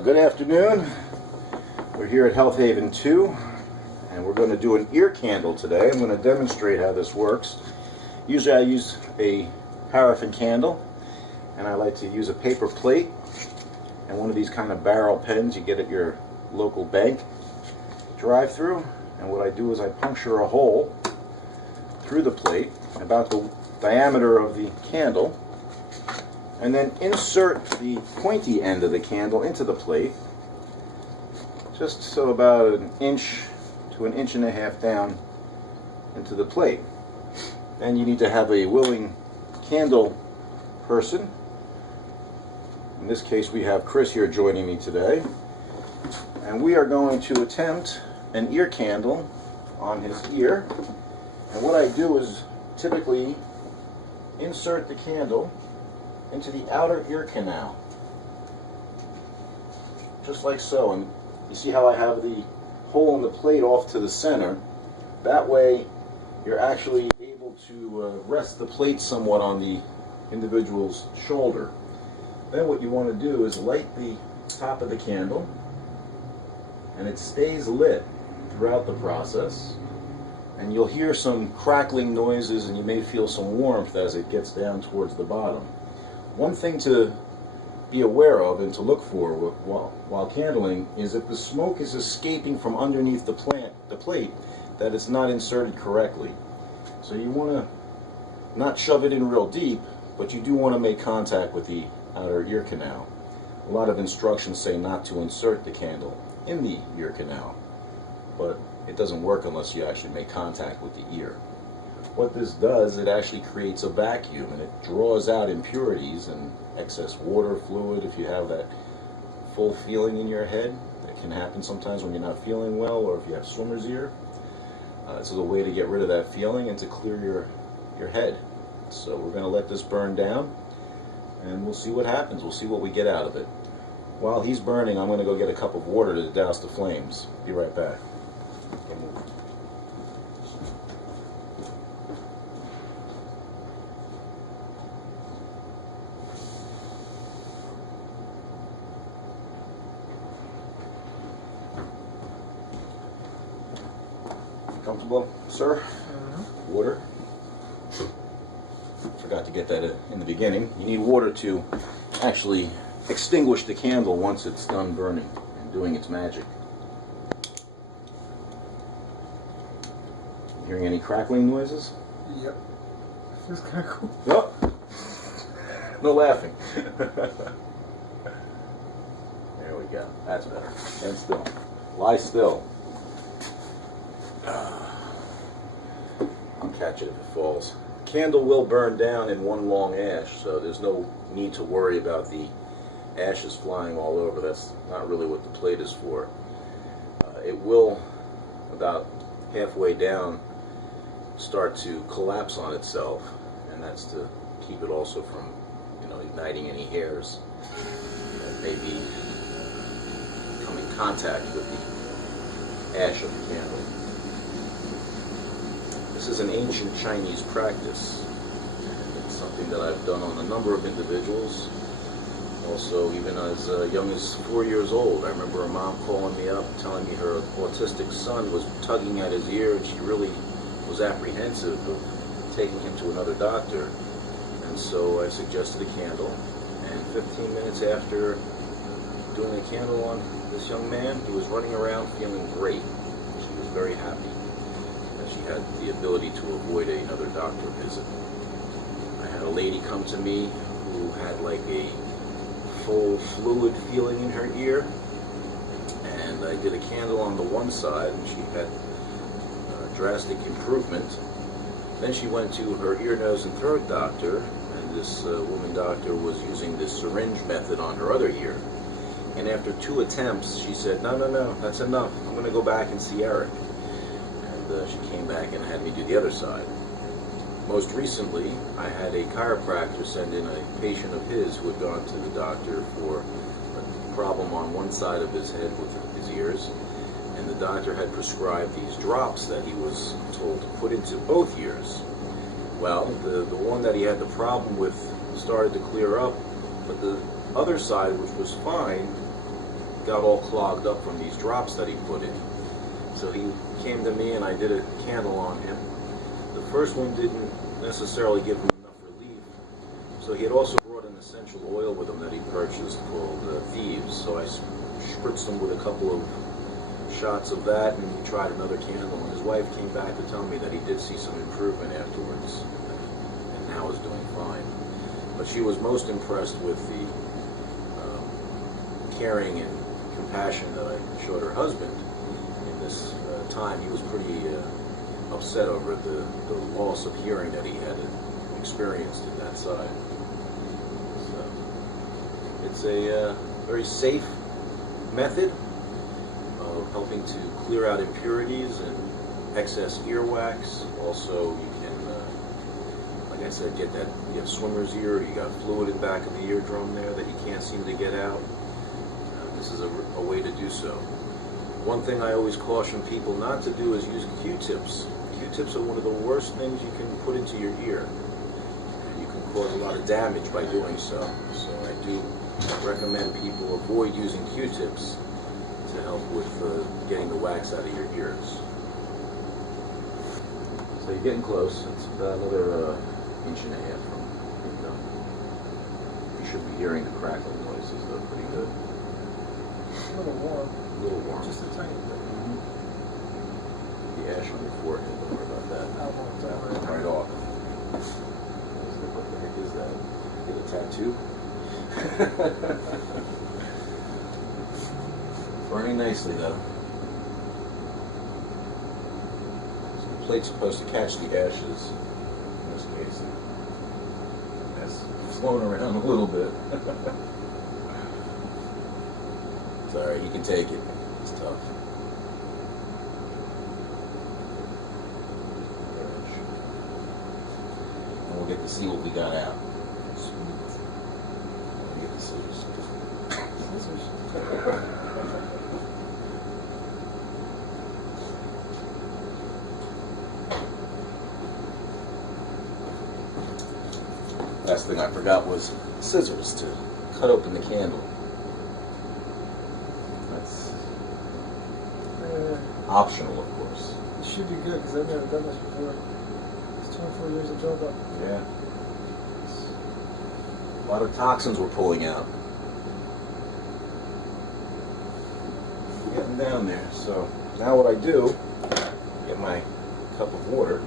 Good afternoon. We're here at Health Haven 2, and we're going to do an ear candle today. I'm going to demonstrate how this works. Usually I use a paraffin candle, and I like to use a paper plate and one of these kind of barrel pens you get at your local bank drive-through. And what I do is I puncture a hole through the plate about the diameter of the candle, and then insert the pointy end of the candle into the plate, just so about an inch to an inch and a half down into the plate. Then you need to have a willing candle person. In this case we have Chris here joining me today, and we are going to attempt an ear candle on his ear. And what I do is typically insert the candle into the outer ear canal, just like so. And you see how I have the hole in the plate off to the center? That way you're actually able to rest the plate somewhat on the individual's shoulder. Then what you want to do is light the top of the candle, and it stays lit throughout the process. And you'll hear some crackling noises, and you may feel some warmth as it gets down towards the bottom. One thing to be aware of and to look for while candling is if the smoke is escaping from underneath the plate, that it's not inserted correctly. So you want to not shove it in real deep, but you do want to make contact with the outer ear canal. A lot of instructions say not to insert the candle in the ear canal, but it doesn't work unless you actually make contact with the ear. What this does, it actually creates a vacuum, and it draws out impurities and excess water, fluid. If you have that full feeling in your head, that can happen sometimes when you're not feeling well, or if you have swimmer's ear. This is a way to get rid of that feeling and to clear your head. So we're going to let this burn down, and we'll see what happens. We'll see what we get out of it. While he's burning, I'm going to go get a cup of water to douse the flames. Be right back. Comfortable, sir? Water. Forgot to get that in the beginning. You need water to actually extinguish the candle once it's done burning and doing its magic. Hearing any crackling noises? Yep. Feels kind of cool. Oh. No laughing. There we go. That's better. Stand still. Lie still. I'll catch it if it falls. The candle will burn down in one long ash, so there's no need to worry about the ashes flying all over. That's not really what the plate is for. It will, about halfway down, start to collapse on itself, and that's to keep it also from, igniting any hairs that may be come in contact with the ash of the candle. This is an ancient Chinese practice, and it's something that I've done on a number of individuals. Also, even as young as 4 years old, I remember a mom calling me up, telling me her autistic son was tugging at his ear, and she really was apprehensive of taking him to another doctor. And so I suggested a candle, and 15 minutes after doing a candle on this young man, he was running around feeling great. She was very happy that she had the ability to avoid another doctor visit. I had a lady come to me who had like a full fluid feeling in her ear, and I did a candle on the one side, and she had drastic improvement. Then she went to her ear, nose, and throat doctor, and this woman doctor was using this syringe method on her other ear. And after 2 attempts, she said, no, that's enough. I'm going to go back and see Eric. And she came back and had me do the other side. Most recently, I had a chiropractor send in a patient of his who had gone to the doctor for a problem on one side of his head with his ears. And the doctor had prescribed these drops that he was told to put into both ears. Well, the one that he had the problem with started to clear up, but the other side, which was fine, got all clogged up from these drops that he put in. So he came to me and I did a candle on him. The first one didn't necessarily give him enough relief. So he had also brought an essential oil with him that he purchased called Thieves. So I spritzed him with a couple of shots of that, and he tried another candle, and his wife came back to tell me that he did see some improvement afterwards and now is doing fine. But she was most impressed with the caring and compassion that I showed her husband in this time. He was pretty upset over the loss of hearing that he had experienced in that side. So it's a very safe method of helping to clear out impurities and excess earwax. Also, you can, like I said, get that, you have swimmer's ear, you got fluid in the back of the eardrum there that you can't seem to get out. This is a way to do so. One thing I always caution people not to do is use Q-tips. Q-tips are one of the worst things you can put into your ear. And you can cause a lot of damage by doing so. So I do recommend people avoid using Q-tips to help with getting the wax out of your ears. So you're getting close. It's about another inch and a half from being done. You should be hearing the crackling noises, though, pretty good. A little warm. A little warm. Just a tiny bit. Mm-hmm. The ash on your forehead, don't worry about that. I won't Right off. What the heck is that? Get a tattoo? Burning nicely, though. So the plate's supposed to catch the ashes. In this case, that's flown around a little bit. It's alright, you can take it. It's tough. And we'll get to see what we got out. Sweet. Let me get the scissors. Last thing I forgot was scissors to cut open the candle. That's optional, of course. It should be good because I've never done this before. It's 24 years of buildup. Yeah. A lot of toxins we're pulling out. Getting down there. So now what I do, get my cup of water.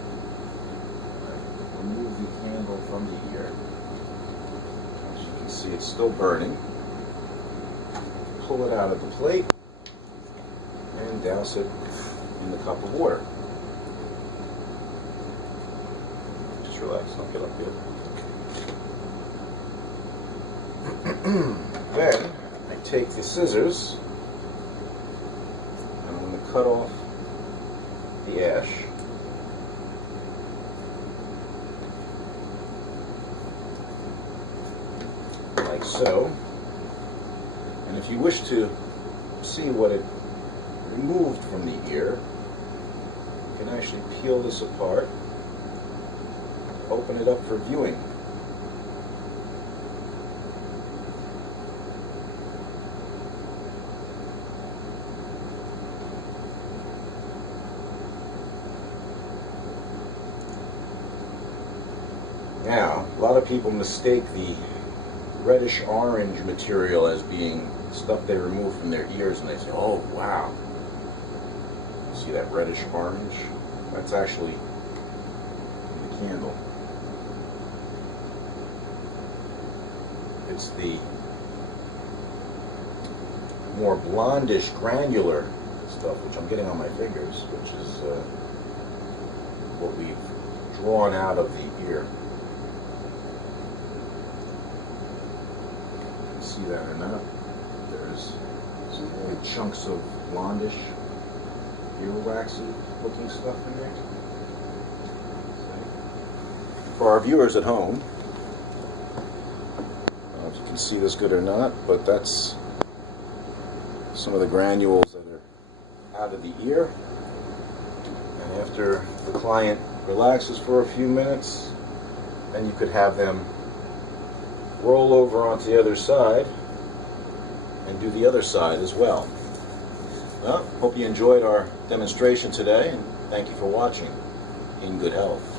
I remove the candle from the ear. As you can see, it's still burning. Pull it out of the plate and douse it in the cup of water. Just relax, don't get up here. Then I take the scissors and I'm going to cut off the ash. Like so. And if you wish to see what it removed from the ear, you can actually peel this apart, open it up for viewing. Now, a lot of people mistake the reddish orange material as being stuff they remove from their ears, and they say, oh wow, see that reddish orange? That's actually the candle. It's the more blondish granular stuff, which I'm getting on my fingers, which is what we've drawn out of the ear. See that or not? There's some really chunks of blondish, earwaxy looking stuff in there. For our viewers at home, I don't know if you can see this good or not, but that's some of the granules that are out of the ear. And after the client relaxes for a few minutes, then you could have them roll over onto the other side and do the other side as well. Well, hope you enjoyed our demonstration today, and thank you for watching. In good health.